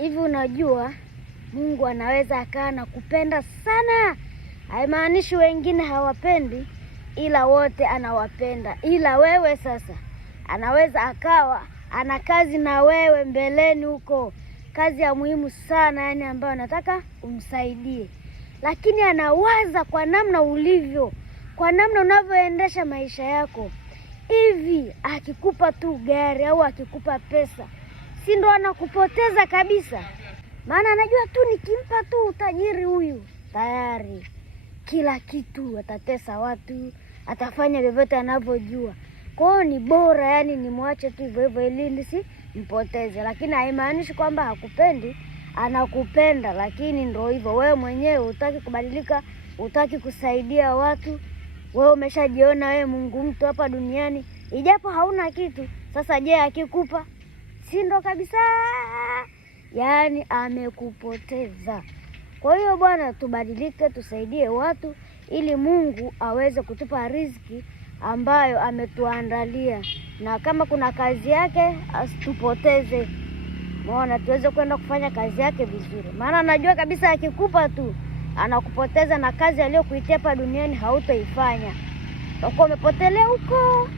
Hivi unajua Mungu anaweza akawa na kupenda sana. Haimaanishi wengine hawapendi, ila wote anawapenda. Ila wewe sasa, anaweza akawa ana kazi na wewe mbeleni huko, kazi ya muhimu sana, yani ambayo anataka umsaidie, lakini anawaza kwa namna ulivyo, kwa namna unavyoendesha maisha yako. Hivi akikupa tu gari au akikupa pesa, si ndo anakupoteza kabisa? Maana anajua tu nikimpa tu utajiri huyu, tayari kila kitu, atatesa watu, atafanya vyovyote anavyojua. Kwa hiyo ni bora yani nimwache tu hivyo hivyo ili nisimpoteze. Lakini haimaanishi kwamba hakupendi, anakupenda, lakini ndio hivyo, wewe mwenyewe hutaki kubadilika, hutaki kusaidia watu. Wewe umeshajiona wewe Mungu mtu hapa duniani, ijapo hauna kitu. Sasa je, akikupa, si ndo kabisa yani amekupoteza. Kwa hiyo bwana, tubadilike, tusaidie watu ili Mungu aweze kutupa riziki ambayo ametuandalia, na kama kuna kazi yake asitupoteze. Maana tuweze kwenda kufanya kazi yake vizuri, maana anajua kabisa akikupa tu anakupoteza, na kazi aliyokuitia hapa duniani hautoifanya, utakuwa umepotelea huko.